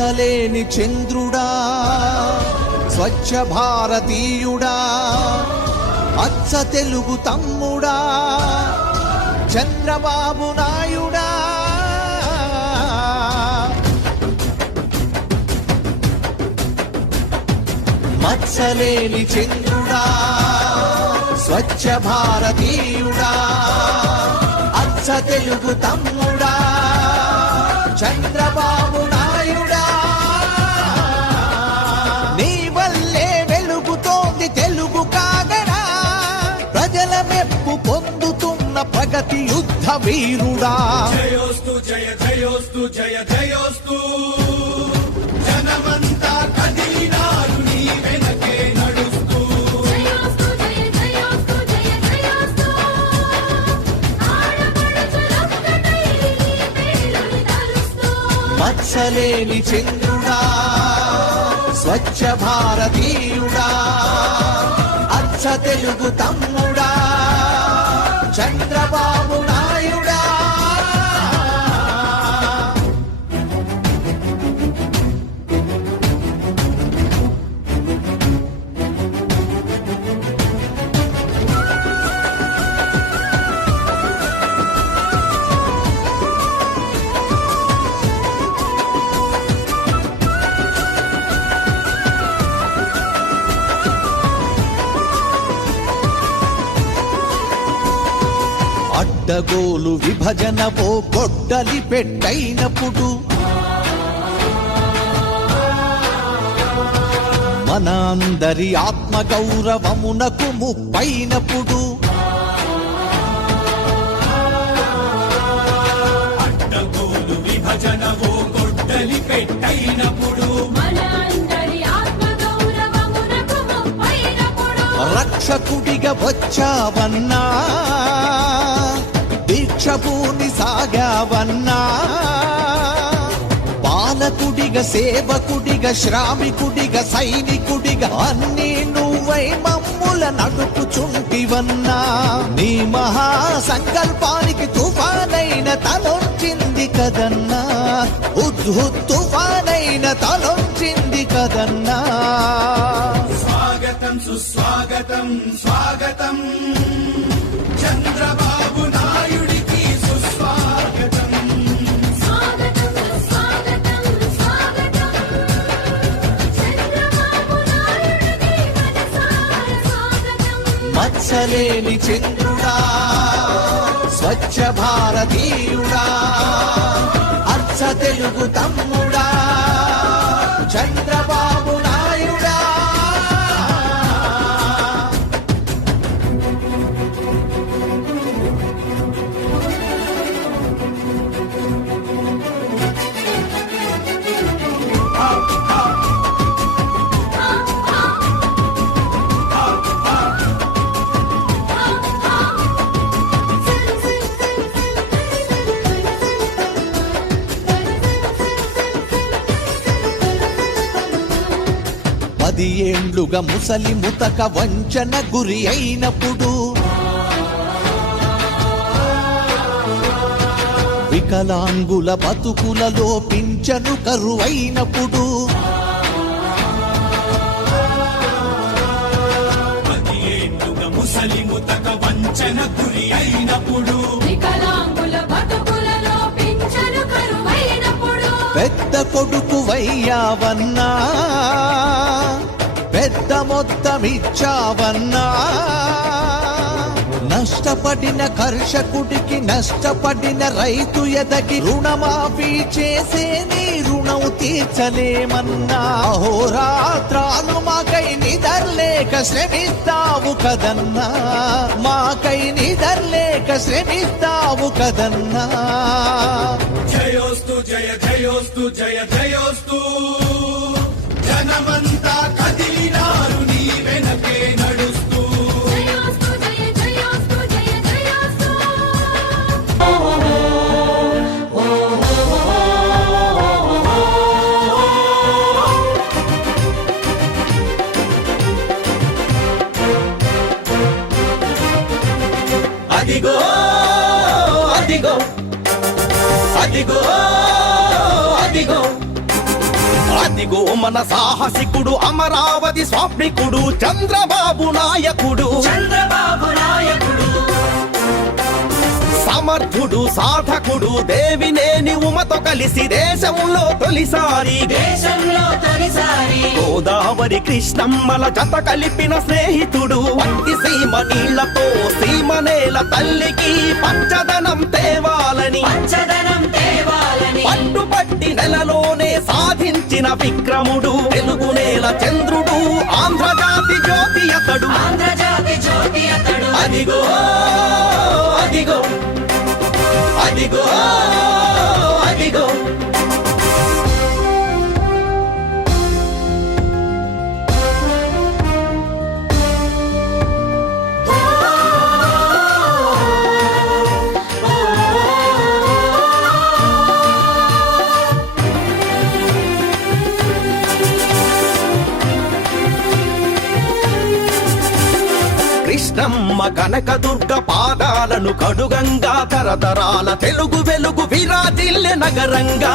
మచ్చలేని చంద్రుడా స్వచ్ఛ భారతీయుడా అచ్చ తెలుగు తమ్ముడా చంద్రబాబు నాయుడా మచ్చలేని చంద్రుడా స్వచ్ఛ భారతీయుడా అచ్చ తెలుగు తమ్ముడా చంద్రబాబు నాయుడా నీ వల్లే వెలుగుతోంది తెలుగు కాగడా ప్రజల మెప్పు పొందుతున్న ప్రగతి యుద్ధ వీరుడా జయోస్తు జయ జయోస్తు జయ జయోస్తు జనమంతా కదిలినారు నీ వెనకే నడుస్తూ జయోస్తు జయ జయోస్తు జయ జయోస్తు ఆడపడుచులొక్కటై నీ పేరుని తలుస్తూ మచ్చలేని చంద్రుడా స్వచ్ఛ భారతీయుడా అచ్చ తెలుగు తమ్ముడా చంద్రబాబు నాయుడా అడ్డగోలు విభజనవో గొడ్డలి పెట్టైనప్పుడు మన అందరి ఆత్మగౌరవమునకు ముప్పైనప్పుడు అడ్డగోలు విభజనవో గొడ్డలి పెట్టైనప్పుడు మన అందరి ఆత్మగౌరవమునకు ముప్పైనప్పుడు రక్షకుడిగా వచ్చావన్నా దీక్షభూని సాగావన్నా పాలకుడిగా సేవకుడిగా శ్రామికుడిగా సైనికుడిగా అన్నీ నువ్వై మమ్ముల నడుపుచుంటివన్నా నీ మహా సంకల్పానికి తుఫానైన తలొంచింది కదన్నా ఉద్హుత్ తుఫానైన తలొంచింది కదన్నా స్వాగతం సుస్వాగతం స్వాగతం చంద్రబాబు నాయుడికి సుస్వాగతం స్వాగతం స్వాగతం స్వాగతం చంద్రబాబు నాయుడికి మనసార స్వాగతం మచ్చలేని చంద్రుడా స్వచ్ఛ భారతీయుడా అచ్చ తెలుగు తమ్ముడా చంద్రబాబు నాయుడా పది ఏండ్లుగా ముసలి ముతక వంచన గురి అయినప్పుడు వికలాంగుల బతుకులలో పింఛను కరువైనప్పుడు 10 ఏళ్లుగా ముసలి ముతక వంచన గురి అయినప్పుడు వికలాంగుల బతుకులలో పింఛను కరువైనప్పుడు పెద్ద కొడుకు వయ్యావన్నా పెద్ద మొత్తం ఇచ్చావన్నా నష్టపడిన కర్షకుడికి నష్టపడిన రైతు ఎదకి రుణమాఫీ చేసే నీ రుణం తీర్చలేమన్నా అహోరాత్రాలు మాకై నిదర్లేక శ్రమిస్తావు కదన్నా మాకై నిదర్లేక శ్రమిస్తావు కదన్నా జయోస్తు జయ జయోస్తు జయ జయోస్తు జనమంతా కదిలినారు నీ వెనకే నడుస్తూ జయోస్తు జయ జయోస్తు జయ జయోస్తు అదిగో అదిగో అదిగో అదిగో అదిగో మన సాహసికుడు అమరావతి స్వాప్నికుడు చంద్రబాబు నాయకుడు. సమర్థుడు సాధకుడు దేవినేని ఉమతో కలిసి దేశంలో తొలిసారి గోదావరి కృష్ణమ్మల జత కలిపిన స్నేహితుడు. పట్టి సీమ నీళ్లతో సీమ నేల తల్లికి పచ్చదనం తేవాలని పట్టుపట్టి నెలలోనే సాధించిన విక్రముడు. తెలుగు నేల చంద్రుడు ఆంధ్రజాతి జ్యోతి అతడు. అదిగో అదిగో అదిగో అదిగో కృష్ణమ్మ కనకదుర్గ పాదాలను కడుగంగా తరతరాల తెలుగు వెలుగు విరాజిల్లె నగరంగా.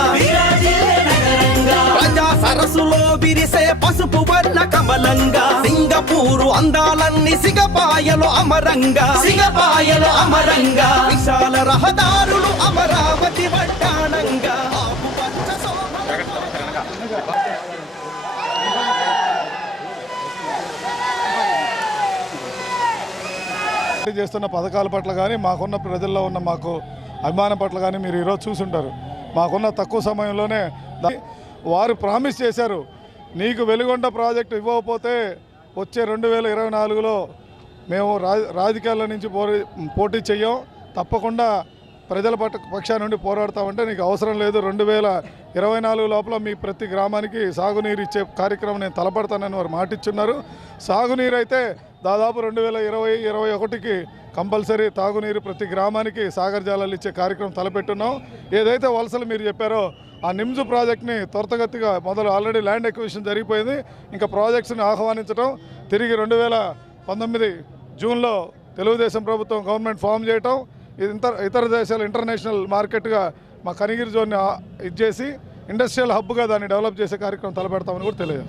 ప్రజా సరస్సులో విరిసే పసుపు వర్ణ కమలంగా. సింగపూరు అందాలన్నీ సిగపాయలు అమరంగా. విశాల రహదారులు అమరావతి వడ్డాణంగా. ఆకుపచ్చ చేస్తున్న పథకాల పట్ల కానీ మాకున్న ప్రజల్లో ఉన్న మాకు అభిమానం పట్ల కానీ మీరు ఈరోజు చూసుంటారు. మాకున్న తక్కువ సమయంలోనే వారు ప్రామిస్ చేశారు, నీకు వెలుగొండ ప్రాజెక్టు ఇవ్వకపోతే వచ్చే 2024లో మేము రాజకీయాల నుంచి పోటీ చెయ్యం, తప్పకుండా ప్రజల పక్షా నుండి పోరాడతామంటే నీకు అవసరం లేదు, 2024 లోపల మీ ప్రతి గ్రామానికి సాగునీరు ఇచ్చే కార్యక్రమం నేను తలపడతానని వారు మాటిచ్చున్నారు. సాగునీరు అయితే దాదాపు 2020-21కి కంపల్సరీ తాగునీరు ప్రతి గ్రామానికి సాగర్ జలాలు ఇచ్చే కార్యక్రమం తలపెట్టున్నాం. ఏదైతే వలసలు మీరు చెప్పారో ఆ నిమ్స్ ప్రాజెక్ట్ని త్వరితగతిగా ఆల్రెడీ ల్యాండ్ ఎక్విజిషన్ జరిగిపోయింది. ఇంకా ప్రాజెక్ట్స్ని ఆహ్వానించడం, తిరిగి 2019 జూన్లో తెలుగుదేశం ప్రభుత్వం గవర్నమెంట్ ఫామ్ చేయటం, ఇతర దేశాల ఇంటర్నేషనల్ మార్కెట్గా మా కనిగిరి జోన్ని ఇచ్చేసి ఇండస్ట్రియల్ హబ్గా దాన్ని డెవలప్ చేసే కార్యక్రమం తలపెడతామని కూడా తెలియజేస్తాం.